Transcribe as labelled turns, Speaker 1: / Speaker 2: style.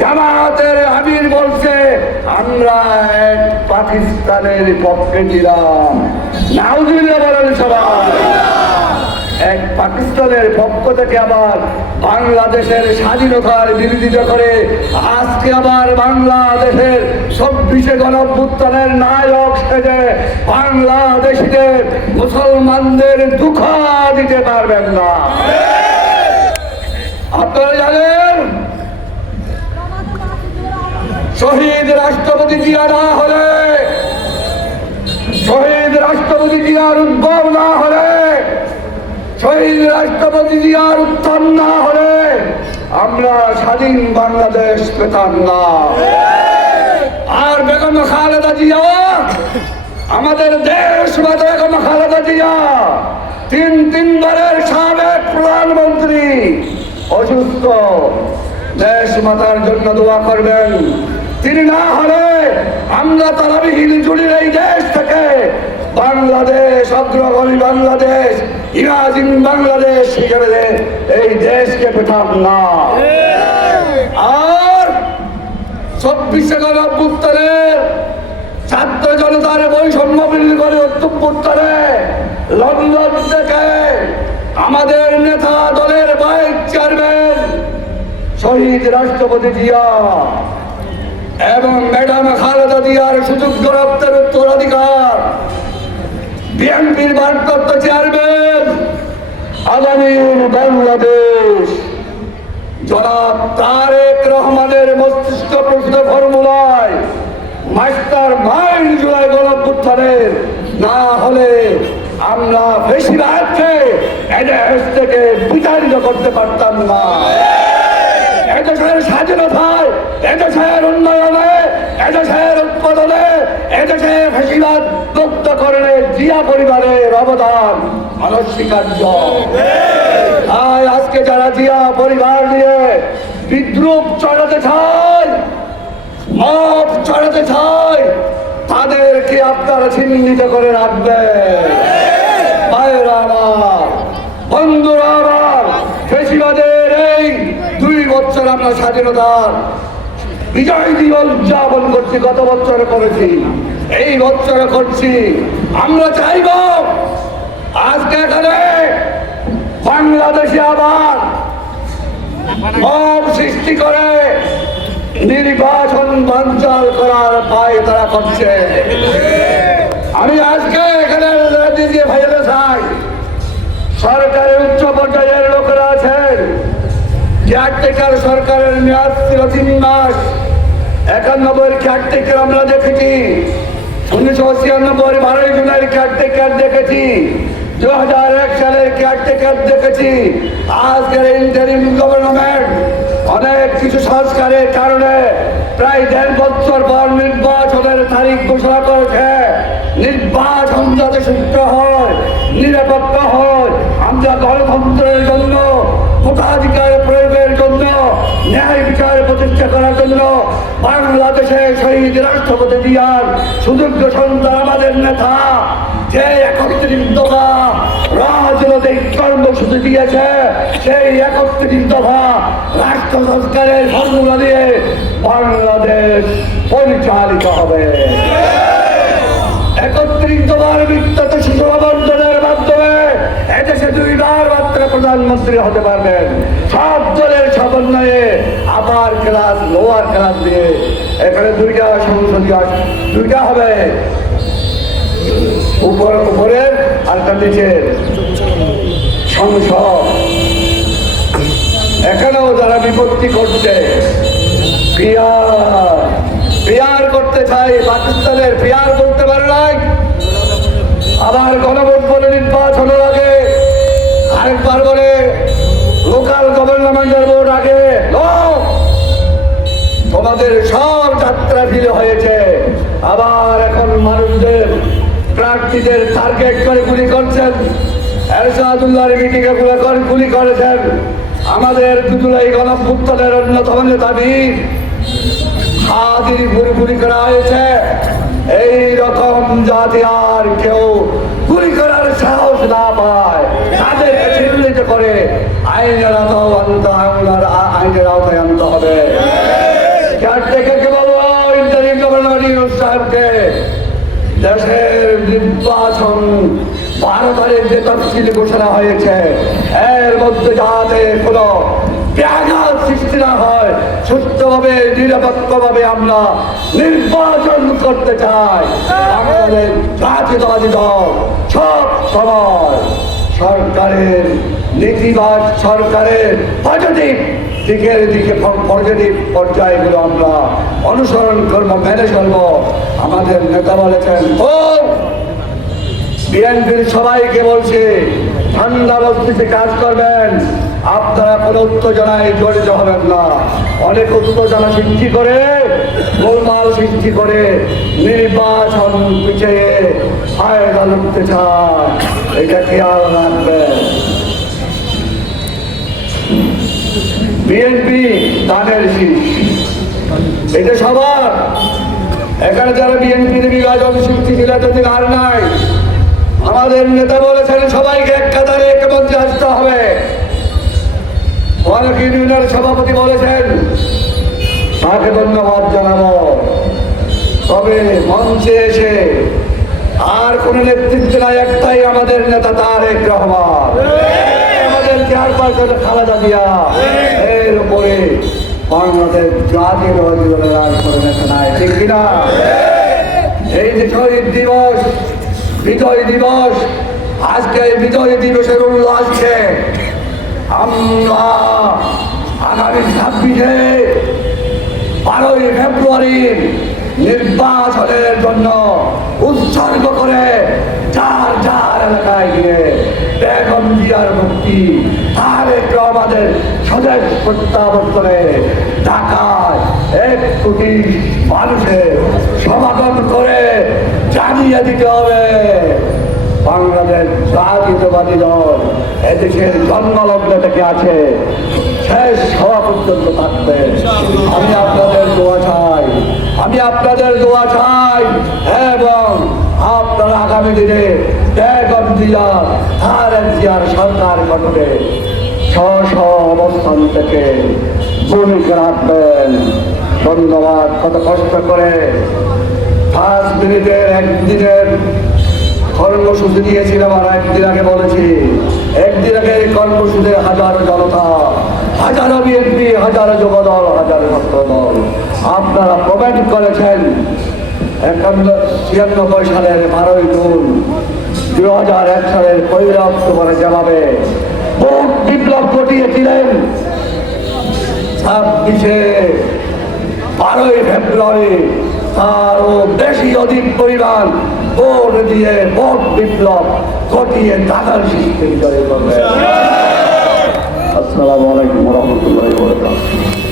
Speaker 1: জামাতের আমির বলছে, আমরা এক পাকিস্তানের পক্ষে ছিলাম। নাউজুবিল্লাহ বলেন সবাই। এক পাকিস্তানের পক্ষ থেকে আবার বাংলাদেশের স্বাধীনতার বিরোধিতা করে আজকে আবার বাংলাদেশের চব্বিশে গণভ্যুত্থানের নায়ক সেজে বাংলাদেশিদের মুসলমানদের দুঃখ দিতে পারবেন না। আপনারা জানেন শহীদ রাষ্ট্রপতি জিয়া না হলে, শহীদ রাষ্ট্রপতি জিয়ার উদ্ভব না হলে, শহীদ রাষ্ট্রপতি জিয়ার উত্থান না হলে আমরা স্বাধীন বাংলাদেশ পেতাম না। আর বেগম খালেদা জিয়া, আমাদের দেশ মাতা বেগম খালেদা জিয়া, তিন তিনবারের সাবেক প্রধানমন্ত্রী, অসুস্থ। দেশ মাতার জন্য দোয়া করবেন। তিনি না হলে আমরা তারাবিহীন জুড়ির এই দেশ থেকে বাংলাদেশ অগ্রগণী বাংলাদেশ ইমাজিন বাংলাদেশ হিসেবে এই দেশকে পেতাম না। আর চব্বিশে গণভ্যুত্থানের ছাত্র জনতার বৈষম্য বিরোধী করে অত্যুত্তরে লন্ডন থেকে আমাদের নেতা দলের বাইক চেয়ারম্যান শহীদ রাষ্ট্রপতি জিয়া এবং ম্যাডাম খালেদা জিয়ার সুযোগ দরপ্তের উত্তরাধিকার। বিএনপির ভারপ্রাপ্ত চেয়ারম্যান আগামীর বাংলাদেশ। জনাব তারেক রহমানের মস্তিষ্ক প্রসিদ্ধ ফর্মুলায় মাস্টার মাইন্ড জুলাই গণপুত্থানের না হলে আমরা বেশিরভাগকে এদেশ থেকে বিতাড়িত করতে পারতাম না। এদেশের স্বাধীনতায়, এদেশের এদেশের ফেসিবাদ মুক্তকরণে জিয়া পরিবারের অবদান অনস্বীকার্য। তাই আজকে যারা জিয়া পরিবার নিয়ে বিদ্রুপ চড়াতে চায় মত চড়াতে চায়, তাদেরকে আপনারা চিহ্নিত করে রাখবেন। ভাইয়েরা আমার বন্ধুরা আমার ফেসিবাদের এই দুই বছর আমরা স্বাধীনতার বিজয় দিবস উদযাপন করছি, গত বছরে করেছি। এই বছরে করছি। আমরা চাইব আজকে এখানে বাংলাদেশে আবার মব সৃষ্টি করে নির্বাচন বাঞ্চাল করার পায় তারা করছে। আমি আজকে এখানে দিয়ে ভাইয়েরা চাই। সরকারের উচ্চ পর্যায়ের লোকেরা আছেন। কেয়ারটেকার সরকারের মেয়াদ ছিল তিন মাস। একানব্বই কেয়ারটেকার আমরা দেখেছি, উনিশশো ছিয়ানব্বই বারোই জুলাই কেয়ারটেকার দেখেছি দু হাজার এক সালের কেয়ারটেকার দেখেছি, আজকের ইন্টারিম গভর্নমেন্ট অনেক কিছু সংস্কারের কারণে প্রায় দেড় বছর পর নির্বাচনের তারিখ ঘোষণা করেছে, নির্বাচন যাতে সুস্থ হয়, নিরাপত্তা হয়, আমরা গণতন্ত্রের জন্য ভোটাধিকার প্রয়োগের জন্য ন্যায় বিচার প্রতিষ্ঠা করার জন্য বাংলাদেশে শহীদ রাষ্ট্রপতি দিয়ার সুযোগ্য সন্তান আমাদের নেতা। যে একত্রিশ দফা রাজনৈতিক কর্মসূচি দিয়েছে, সেই একত্রিশ দফা রাষ্ট্র সংস্কারের ফর্মুলা দিয়ে বাংলাদেশ পরিচালিত হবে। একত্রিশ দফার ভিত্তিতে সুষমবর্ধনের মাধ্যমে এদেশে দুইবার মাত্র প্রধানমন্ত্রী হতে পারবেন। সব দলের সমন্বয়ে আপার ক্লাস লোয়ার ক্লাস দিয়ে এখানে দুইটা সংসদীয় আস- দুইটা হবে উপর উপরের আরটা নিচের সংসদ। এখানেও যারা বিপত্তি করছে পিয়ার করতে চাই, পাকিস্তানের পিয়ার করতে পারে নাই। আবার গণভোট বলে নির্বাচনের আগে আরেকবার বলে লোকাল গভর্নমেন্টের ভোট আগে তোমাদের সব যাত্রা ফিরে হয়েছে। আবার এখন মানুষদের, প্রার্থীদের টার্গেট করে গুলি করছেন। এরশাদুল্লাহর মিটিংয়ে গুলি গুলি করেছেন। আমাদের দুদুলাই গণপুত্তনের অন্যতম নেতা হাতির গুলি গুলি করা হয়েছে। এই রকম জাতি আর কেউ গুলি করার সাহস না পায়। তাদেরকে চিহ্নিত করে আইনের আওতায় আনতে হবে। বারো যে তফসিল ঘোষণা হয়েছে, এর মধ্যে যাতে কোনো ব্যাঘাত সৃষ্টি না হয় সুস্থভাবে নিরপেক্ষভাবে আমরা নির্বাচন করতে চাই। আমাদের দল, সব সময় সরকারের নীতিবাদ সরকারের পজিটিভ দিকের দিকে পজিটিভ পর্যায়গুলো আমরা অনুসরণ করব, মেনে চলবো। আমাদের নেতা বলেছেন, ও বিএনপির সবাইকে বলছে, ঠান্ডা বস্তিতে কাজ করবেন। আপনারা কোনো উত্তেজনায় জড়িত হবেন না। অনেক উত্তেজনা সৃষ্টি করে, গোলমাল সৃষ্টি করে নির্বাচন পিছিয়ে ফায়দা লুটতে চায়। এটা খেয়াল রাখবেন। বিএনপি শীষ এটা সবার। এখানে যারা বিএনপির বিভাজন সৃষ্টি ছিল এতদিন আর নাই। আমাদের নেতা বলেছেন, সবাইকে এক কাতারে এক মঞ্চে আসতে হবে। অনেক ইউনিয়নের সভাপতি বলেছেন, তাকে ধন্যবাদ জানাব। তবে মঞ্চে এসে আর কোন নেতৃত্ব নাই, একটাই আমাদের নেতা তারেক রহমান। আমাদের চেয়ারপারসন এই যে শহীদ দিবস বিজয় দিবস। আজকে বিজয় দিবসের উল্লাসকে আমরা আগামী ছাব্বিশে বারোই ফেব্রুয়ারি নির্বাচনের জন্য উৎসর্গ করে যার যার এলাকায় গিয়ে বেগম জিয়ার মুক্তি, তারেক রহমানের স্বদেশ প্রত্যাবর্তনে ঢাকায় এক কোটি মানুষের সমাগম করে জানিয়ে দিতে হবে। বাংলাদেশ জাতীয়তাবাদী দল এদেশের জন্মলগ্ন থেকে আছে। শেষ হওয়া পর্যন্ত থাকবে। আমি আপনাদের দোয়া চাই। আমি আপনাদের দোয়া চাই এবং আপনারা আগামী দিনে বেগম জিয়া তারেক জিয়ার সরকার গঠনে স্ব স্ব অবস্থান থেকে ভূমিকা রাখবেন। ধন্যবাদ। কত কষ্ট করে পাঁচ মিনিটের, একদিনের কর্মসূচি দিয়েছিলাম আর একদিন আগে বলেছি, একদিন আগে এই কর্মসূচিতে হাজারো জনতা, হাজারো বিএনপি, হাজারো যুবদল, হাজারো ছাত্র দল আপনারা প্রবেশ করেছেন একান্ন, ছিয়ানব্বই সালের বারোই জুন দু হাজার এক সালের পয়লা অক্টোবরে জবাবে ভোট বিপ্লব ঘটিয়েছিলেন। ছাব্বিশে বারোই ফেব্রুয়ারি তারও বেশি অধিক পরিমাণ ভোট দিয়ে ভোট বিপ্লব ঘটিয়ে টাকার সৃষ্টি জয় করবে। আসসালামু আলাইকুম রহমতুল্লাহ